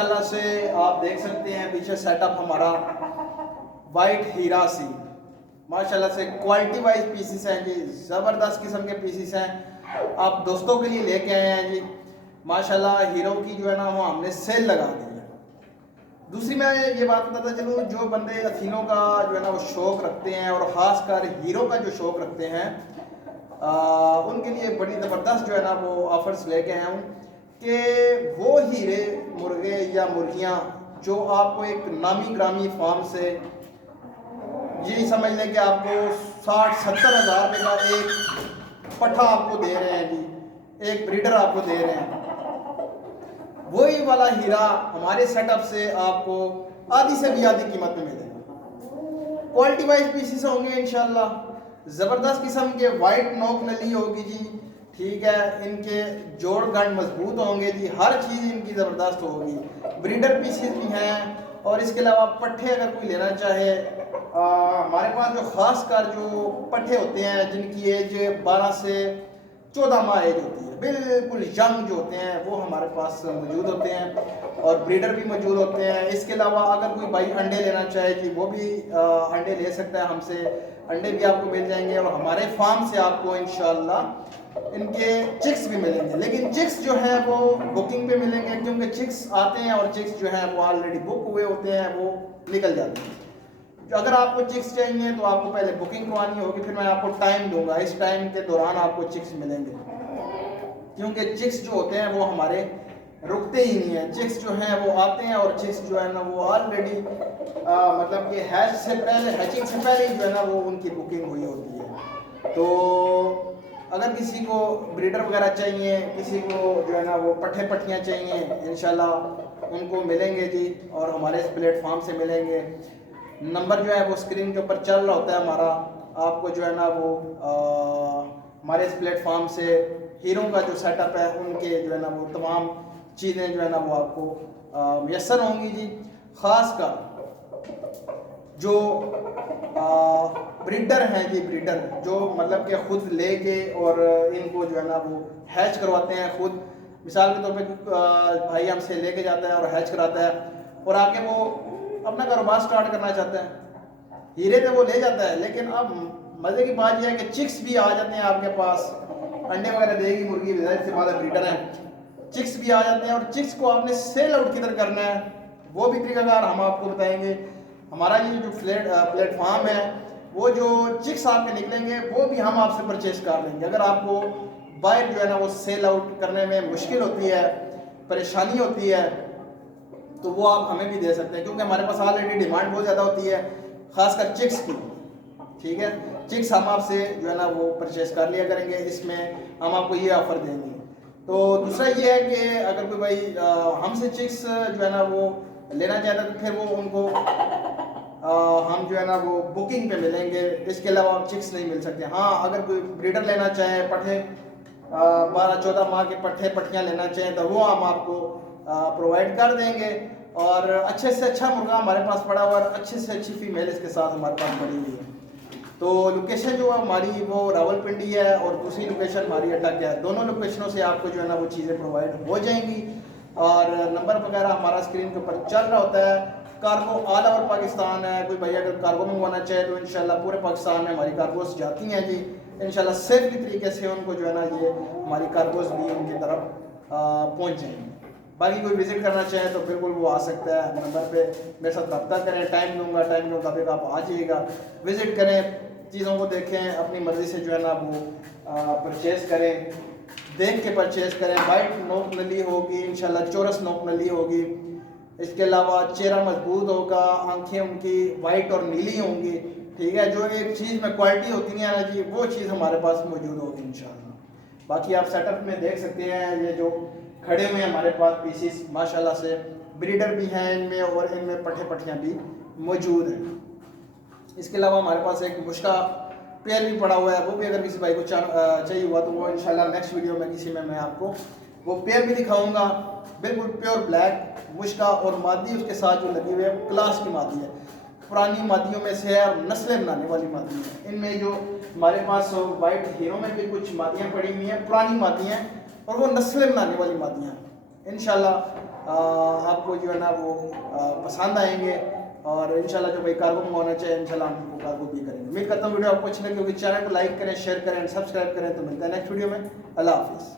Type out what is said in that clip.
اللہ سے آپ دیکھ سکتے ہیں پیچھے سیٹ اپ ہمارا وائٹ ہیرا سی ماشاءاللہ سے کوالٹی وائز پیسز ہیں جی، زبردست قسم کے پیسز ہیں، آپ دوستوں کے لیے لے کے آئے ہیں جی ماشاءاللہ۔ ہیرو کی جو ہے نا وہ ہم نے سیل لگا دی ہے۔ دوسری میں یہ بات بتاتا چلوں، جو بندے اتھینوں کا جو ہے نا وہ شوق رکھتے ہیں اور خاص کر ہیرو کا جو شوق رکھتے ہیں ان کے لیے بڑی زبردست جو ہے نا وہ آفرز لے کے آیا ہوں کہ وہ ہیرے مرغے یا مرغیاں جو آپ کو ایک نامی گرامی فارم سے یہ سمجھ لیں کہ آپ کو 60-70 ہزار روپے کا ایک پٹھا آپ کو دے رہے ہیں جی، ایک بریڈر آپ کو دے رہے ہیں، وہی والا ہیرا ہمارے سیٹ اپ سے آپ کو آدھی سے بھی آدھی قیمت میں ملے گا۔ کوالٹی وائز پیسز ہوں گے انشاءاللہ، زبردست قسم کے وائٹ نوک نلی ہوگی جی، ٹھیک ہے، ان کے جوڑ گنڈ مضبوط ہوں گے جی، ہر چیز ان کی زبردست ہوگی، بریڈر پیسز بھی ہیں۔ اور اس کے علاوہ پٹھے اگر کوئی لینا چاہے، ہمارے پاس جو خاص کر جو پٹھے ہوتے ہیں جن کی ایج 12 سے 14 ماہ ایج ہوتی ہے، بالکل ینگ جو ہوتے ہیں وہ ہمارے پاس موجود ہوتے ہیں اور بریڈر بھی موجود ہوتے ہیں۔ اس کے علاوہ اگر کوئی بھائی انڈے لینا چاہے جی، وہ بھی انڈے لے سکتا ہے ہم سے، انڈے بھی آپ کو مل جائیں گے اور ہمارے فارم سے آپ کو انشاءاللہ ان کے چکس بھی ملیں گے، لیکن چکس جو ہیں وہ بکنگ پہ ملیں گے کیونکہ چکس آتے ہیں اور چکس جو ہیں وہ آلریڈی بک ہوئے ہوتے ہیں، وہ نکل جاتے ہیں۔ اگر آپ کو چکس چاہیے تو آپ کو پہلے بکنگ کروانی ہوگی، پھر میں آپ کو ٹائم دوں گا، اس ٹائم کے دوران آپ کو چکس ملیں گے کیونکہ چکس جو ہوتے ہیں وہ ہمارے رکتے ہی نہیں ہیں، چکس جو ہیں وہ آتے ہیں اور چکس جو ہے نا وہ آلریڈی مطلب کہ ہیچنگ سے پہلے جو ہے نا وہ ان کی بکنگ ہوئی ہوتی ہے۔ تو اگر کسی کو بریڈر وغیرہ چاہیے، کسی کو جو ہے نا وہ پٹھے پٹھیاں چاہیے، انشاءاللہ ان کو ملیں گے جی اور ہمارے اس پلیٹ فارم سے ملیں گے۔ نمبر جو ہے وہ اسکرین کے اوپر چل رہا ہوتا ہے ہمارا، آپ کو جو ہے نا وہ ہمارے اس پلیٹ فارم سے ہیرو کا جو سیٹ اپ ہے ان کے جو ہے نا وہ تمام چیزیں جو ہے نا وہ آپ کو میسر ہوں گی جی۔ خاص کر جو بریڈر ہیں جی، بریڈر جو مطلب کہ خود لے کے اور ان کو جو ہے نا وہ ہیچ کرواتے ہیں خود، مثال کے طور پہ بھائی ہم سے لے کے جاتا ہے اور ہیچ کراتا ہے اور آگے وہ اپنا کاروبار سٹارٹ کرنا چاہتا ہے، ہیرے تو وہ لے جاتا ہے، لیکن اب مزے کی بات یہ ہے کہ چکس بھی آ جاتے ہیں آپ کے پاس، انڈے وغیرہ دے گی مرغی، ظاہر سی بات ہے بریڈر ہیں، چکس بھی آ جاتے ہیں اور چکس کو آپ نے سیل آؤٹ کدھر کرنا ہے وہ بھی طریقہ کار ہم آپ کو بتائیں گے۔ ہمارا یہ جو پلیٹ فارم ہے وہ جو چکس آپ کے نکلیں گے وہ بھی ہم آپ سے پرچیز کر لیں گے۔ اگر آپ کو باہر جو ہے نا وہ سیل آؤٹ کرنے میں مشکل ہوتی ہے، پریشانی ہوتی ہے، تو وہ آپ ہمیں بھی دے سکتے ہیں کیونکہ ہمارے پاس آلریڈی ڈیمانڈ بہت زیادہ ہوتی ہے خاص کر چکس کی، ٹھیک ہے، چکس ہم آپ سے جو ہے نا وہ پرچیز کر لیا کریں گے، اس میں ہم آپ کو یہ آفر دیں گے۔ تو دوسرا یہ ہے کہ اگر کوئی بھائی ہم سے چکس جو ہے نا وہ لینا چاہتا ہے تو پھر وہ ان کو ہم جو ہے نا وہ بکنگ پہ ملیں گے، اس کے علاوہ چکس نہیں مل سکتے۔ ہاں اگر کوئی بریڈر لینا چاہے، پٹھے 12-14 ماہ کے پٹھے پٹھیاں لینا چاہیں تو وہ ہم آپ کو پرووائڈ کر دیں گے، اور اچھے سے اچھا مرغا ہمارے پاس پڑا ہوا ہے اور اچھے سے اچھی فیمیل اس کے ساتھ ہمارے پاس پڑی ہوئی ہے۔ تو لوکیشن جو ہے ہماری وہ راولپنڈی ہے اور دوسری لوکیشن ہماری اٹک ہے، دونوں لوکیشنوں سے آپ کو جو ہے نا وہ چیزیں پرووائڈ ہو جائیں گی، اور نمبر وغیرہ ہمارا اسکرین کے اوپر چل رہا ہوتا ہے۔ کارگو آل اوور پاکستان ہے، کوئی بھائی اگر کارگو منگوانا چاہے تو انشاءاللہ پورے پاکستان میں ہماری کارگوز جاتی ہیں جی، انشاءاللہ سیفلی طریقے سے ان کو جو ہے نا یہ ہماری کارگوز بھی ان کی طرف پہنچ جائیں گے۔ باقی کوئی وزٹ کرنا چاہے تو بالکل وہ آ سکتا ہے، نمبر پہ میرے ساتھ رابطہ کریں، ٹائم دوں گا، ٹائم کے مطابق آپ آ جائیے گا، وزٹ کریں، چیزوں کو دیکھیں، اپنی مرضی سے جو ہے نا وہ پرچیز کریں، دیکھ کے پرچیز کریں۔ وائٹ نوک نلی ہوگی انشاءاللہ، چورس نوک نلی ہوگی، اس کے علاوہ چہرہ مضبوط ہوگا، آنکھیں ان کی وائٹ اور نیلی ہوں گی، ٹھیک ہے، جو ایک چیز میں کوالٹی ہوتی ہے نا جی وہ چیز ہمارے پاس موجود ہوگی انشاءاللہ۔ باقی آپ سیٹ اپ میں دیکھ سکتے ہیں یہ جو کھڑے ہوئے ہیں ہمارے پاس پیسز ماشاءاللہ سے، بریڈر بھی ہیں ان میں اور ان میں پٹھے پٹھیاں بھی موجود ہیں۔ اس کے علاوہ ہمارے پاس ایک مشکا پیئر بھی پڑا ہوا ہے، وہ بھی اگر کسی بھائی کو چاہیے ہوا تو وہ انشاءاللہ نیکسٹ ویڈیو میں کسی میں آپ کو وہ پیئر بھی دکھاؤں گا، بالکل پیور بلیک مشکا، اور مادی اس کے ساتھ جو لگی ہوئی ہے کلاس کی مادی ہے، پرانی مادیوں میں سے ہے اور نسلیں بنانے والی مادی ہے۔ ان میں جو ہمارے پاس وائٹ ہیرو میں بھی کچھ مادیاں پڑی ہوئی ہیں، پرانی مادی ہیں اور وہ نسلیں بنانے والی مادیاں ہیں انشاءاللہ۔ آپ کو جو ہے نا وہ پسند آئیں گے اور انشاءاللہ جو بھائی کارگو منگوانا چاہے انشاءاللہ ہم کو کارگو بھی کریں گے. امید کرتا ہوں ویڈیو آپ کو اچھی لگی ہوگی. چینل کو لائک کریں, شیئر کریں, سبسکرائب کریں. تو ملتے ہیں نیکسٹ ویڈیو میں. اللہ حافظ.